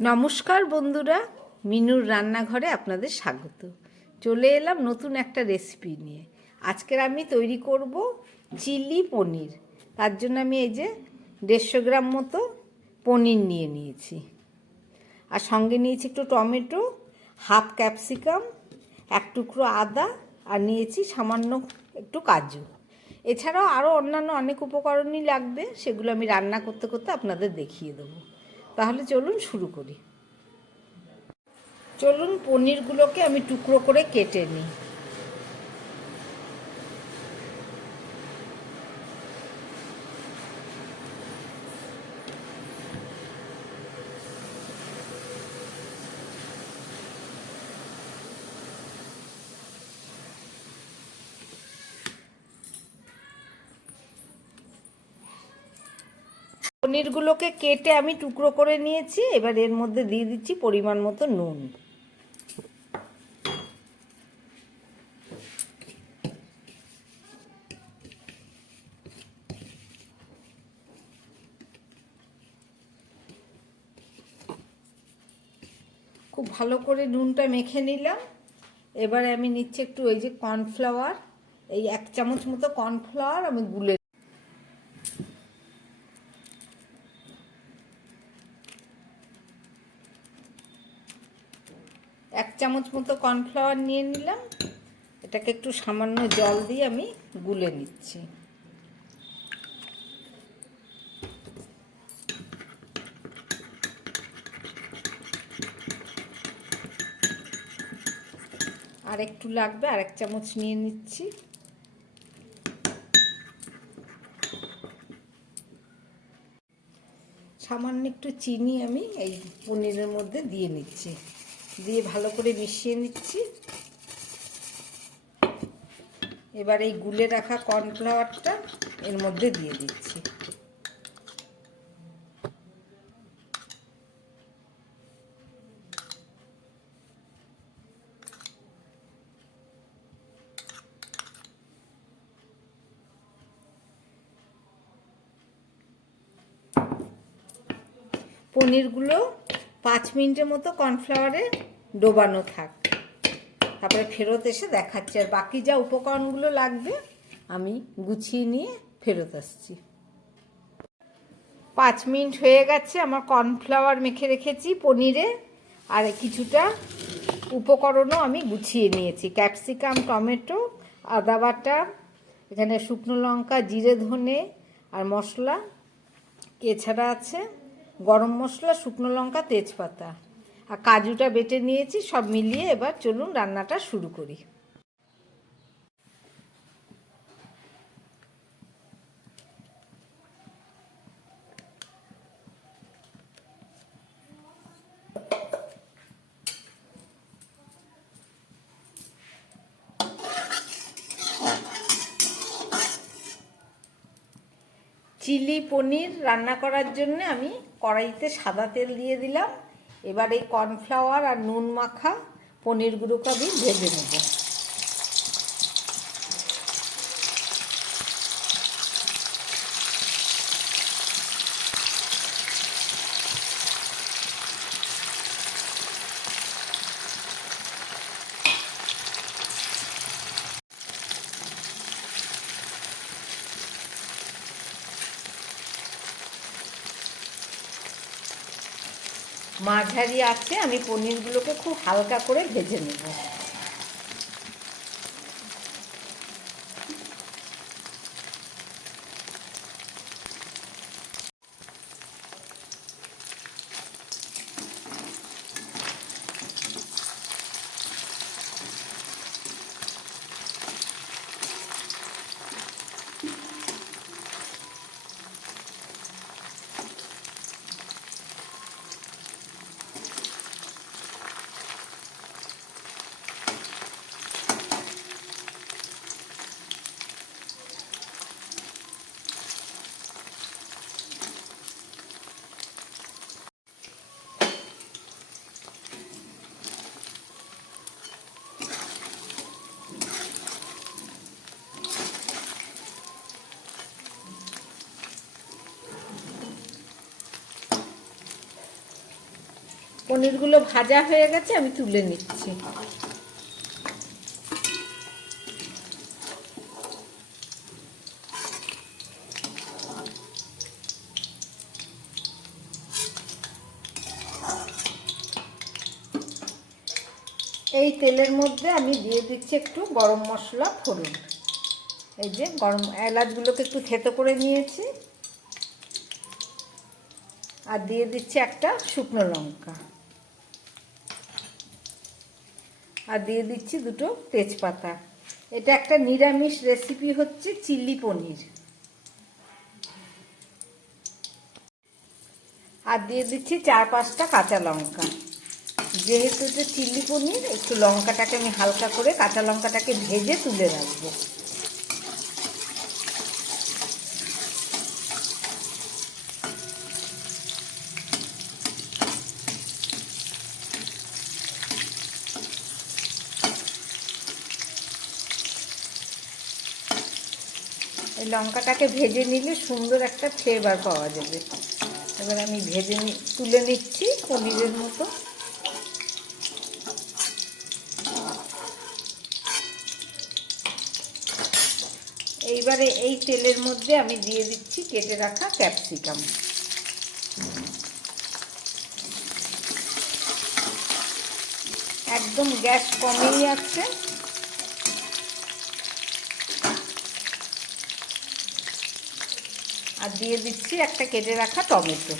নমস্কার বন্ধুরা, মিনুর রান্নাঘরে আপনাদের স্বাগত। চলে এলাম নতুন একটা রেসিপি নিয়ে। আজকের আমি তৈরি করব চিলি পনির। তার জন্য আমি এই যে দেড়শো গ্রাম মতো পনির নিয়ে নিয়েছি। আর সঙ্গে নিয়েছি একটু টমেটো, হাফ ক্যাপসিকাম, এক টুকরো আদা, আর নিয়েছি সামান্য একটু কাজু। এছাড়াও আরও অন্যান্য অনেক উপকরণই লাগবে, সেগুলো আমি রান্না করতে করতে আপনাদের দেখিয়ে দেবো। তাহলে চলুন শুরু করি। চলুন পনিরগুলোকে আমি টুকরো করে কেটে নিই। পনিরগুলোকে কেটে আমি টুকরো করে নিয়েছি, এবার এর মধ্যে দিয়ে দিচ্ছি পরিমাণ মতো নুন। খুব ভালো করে নুনটা মেখে নিলাম। এবারে আমি নিচ্ছি একটু ওই যে কর্নফ্লাওয়ার এই এক চামচ মতো কর্নফ্লাওয়ার আমি গুলে এক চামচ মতো কর্নফ্লাওয়ার নিয়ে নিলাম। এটাকে একটু সামান্য জল দিয়ে আমি গুলে নিচ্ছি। আর একটু লাগবে, আর এক চামচ নিয়ে নিচ্ছি। সামান্য একটু চিনি আমি এই পনিরের মধ্যে দিয়ে নিচ্ছি। দিয়ে ভালো করে মিশিয়ে নিচ্ছি। এবার এই গুলে রাখা কর্নফ্লাওয়ারটা এর মধ্যে দিয়ে দিচ্ছি। পনিরগুলো পাঁচ মিনিটের মতো কর্নফ্লাওয়ারে ডোবানো থাক। তারপরে ফেরত এসে দেখাচ্ছি। আর বাকি যা উপকরণগুলো লাগবে, আমি গুছিয়ে নিয়ে ফেরত আসছি। পাঁচ মিনিট হয়ে গেছে, আমার কর্নফ্লাওয়ার মেখে রেখেছি পনিরে। আর কিছুটা উপকরণও আমি গুছিয়ে নিয়েছি। ক্যাপসিকাম, টমেটো, আদা বাটা, এখানে শুকনো লঙ্কা, জিরে ধনে আর মশলা এছাড়া আছে। গরম মশলা, শুকনো লঙ্কা, তেজপাতা। আর কাজুটা বেটে নিয়েছি, সব মিলিয়ে এবার চলুন রান্নাটা শুরু করি। চিলি পনির রান্না করার জন্য আমি কড়াইতে সাদা তেল দিয়ে দিলাম। এবার এই কর্নফ্লাওয়ার আর নুন মাখা পনিরগুলোকে আমি ভেজে নেব। মাঝারি আছে আমি পনিরগুলোকে খুব হালকা করে ভেজে নেব। পনিরগুলো ভাজা হয়ে গেছে, আমি তুলে নিচ্ছি। এই তেলের মধ্যে আমি দিয়ে দিচ্ছি একটু গরম মশলা, ফোড়ন। এই যে গরম, এলাচগুলোকে একটু থেতো করে নিয়েছি। আর দিয়ে দিচ্ছি একটা শুকনো লঙ্কা। আর দিয়ে দিচ্ছি দুটো তেজপাতা। এটা একটা নিরামিষ রেসিপি হচ্ছে চিলি পনির। আর দিয়ে দিচ্ছি চার পাঁচটা কাঁচা লঙ্কা। যেহেতু যে চিলি পনির, একটু লঙ্কাটাকে আমি হালকা করে কাঁচা লঙ্কাটাকে ভেজে তুলে রাখব। এই লঙ্কাটাকে ভেজে নিলে সুন্দর একটা ফ্লেভার পাওয়া যাবে। এবার আমি ভেজে তুলে নিচ্ছি পনিরের মতো। এইবারে এই তেলের মধ্যে আমি দিয়ে দিচ্ছি কেটে রাখা ক্যাপসিকাম। একদম গ্যাস কমেই আছে আর দিয়ে দিচ্ছি একটা কেটে রাখা টমেটো।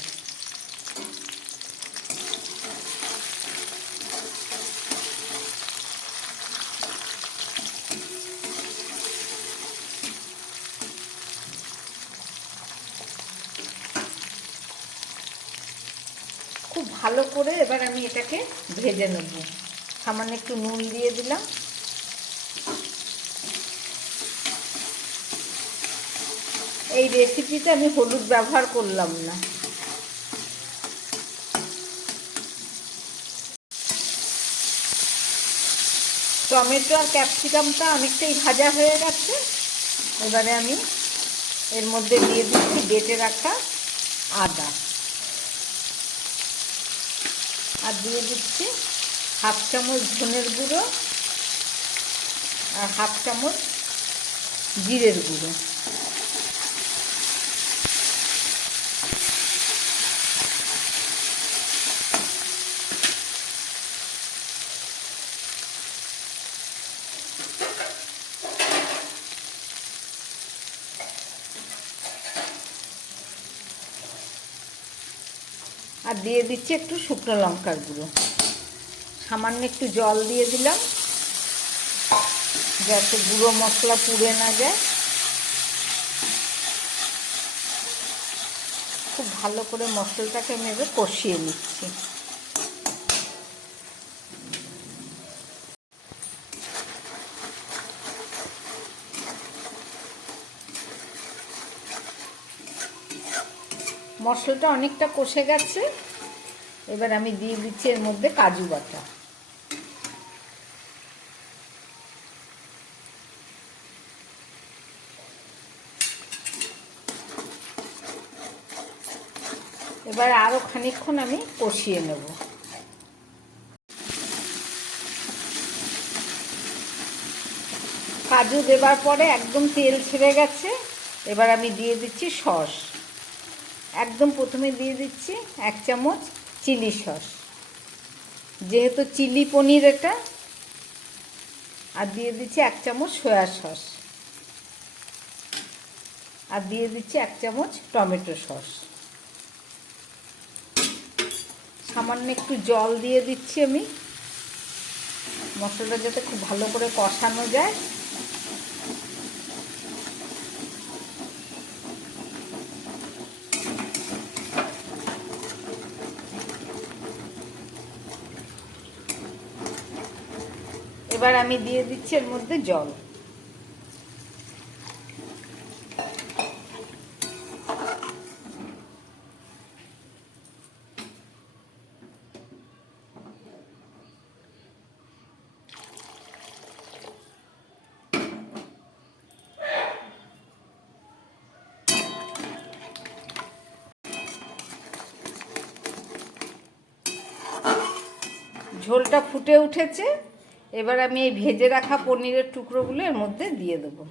খুব ভালো করে এবার আমি এটাকে ভেজে নেব। সামান্য একটু নুন দিয়ে দিলাম। এই রেসিপিতে আমি হলুদ ব্যবহার করলাম না। টমেটো আর ক্যাপসিকামটা অনেকটাই ভাজা হয়ে গেছে। এবারে আমি এর মধ্যে দিয়ে দিচ্ছি বেটে রাখা আদা। আর দিয়ে দিচ্ছি হাফ চামচ ধনের গুঁড়ো আর হাফ চামচ জিরের গুঁড়ো। আর দিয়ে দিচ্ছি একটু শুকনো লঙ্কার গুঁড়ো। সামান্য একটু জল দিয়ে দিলাম। যাতে গুঁড়ো মশলা পুড়ে না যায়। খুব ভালো করে মশলাটাকে এবার কষিয়ে নিচ্ছি। মশলাটা অনেকটা কষে গেছে। এবার আমি দিয়ে দিচ্ছি এর মধ্যে কাজু বাটা। এবার আরও খানিকক্ষণ আমি কষিয়ে নেব। কাজু দেবার পরে একদম তেল ছেড়ে গেছে। এবার আমি দিয়ে দিচ্ছি সস। একদম প্রথমে দিয়ে দিচ্ছি এক চামচ চিলি সস। যেহেতু চিলি পনির এটা, আর দিয়ে দিচ্ছি এক চামচ সয়া সস। আর দিয়ে দিচ্ছি এক চামচ টমেটো সস। সামান্য একটু জল দিয়ে দিচ্ছি আমি। মশলাটা যাতে খুব ভালো করে কষানো যায়। এবার আমি দিয়ে দিচ্ছি এর মধ্যে জল। ঝোলটা ফুটে উঠেছে। এবার আমি এই ভেজে রাখা পনিরের টুকরোগুলো এর মধ্যে দিয়ে দেবো।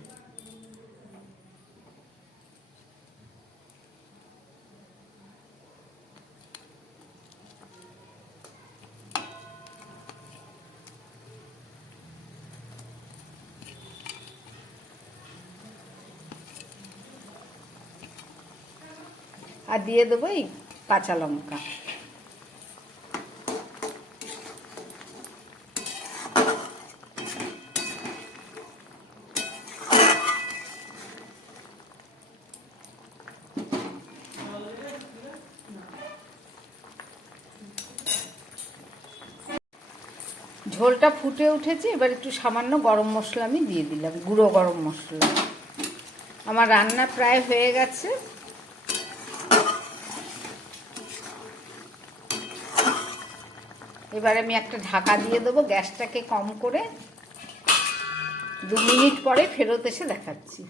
আর দিয়ে দেবো এই কাঁচা লঙ্কা। ঝোলটা ফুটে উঠেছে, এবার একটু সামান্য গরম মশলা আমি দিয়ে দিলাম, গুঁড়ো গরম মশলা। আমার রান্না প্রায় হয়ে গেছে। এবার আমি একটা ঢাকা দিয়ে দেবো গ্যাসটাকে কম করে। দু মিনিট পরে ফেরত এসে দেখাচ্ছি।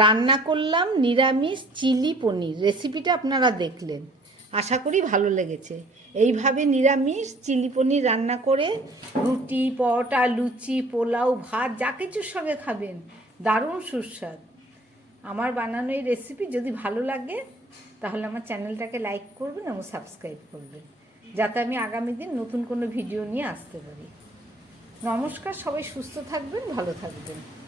রান্না করলাম নিরামিষ চিলি পনির। রেসিপিটা আপনারা দেখলেন। আশা করি ভালো লেগেছে। এইভাবে নিরামিষ চিলি পনির রান্না করে রুটি, পরোটা, লুচি, পোলাও, ভাত, যা কিছুর সঙ্গে খাবেন। দারুণ সুস্বাদ। আমার বানানো এই রেসিপি যদি ভালো লাগে, তাহলে আমার চ্যানেলটাকে লাইক করবেন এবং সাবস্ক্রাইব করবেন। যাতে আমি আগামী দিন নতুন কোনো ভিডিও নিয়ে আসতে পারি। নমস্কার, সবাই সুস্থ থাকবেন, ভালো থাকবেন।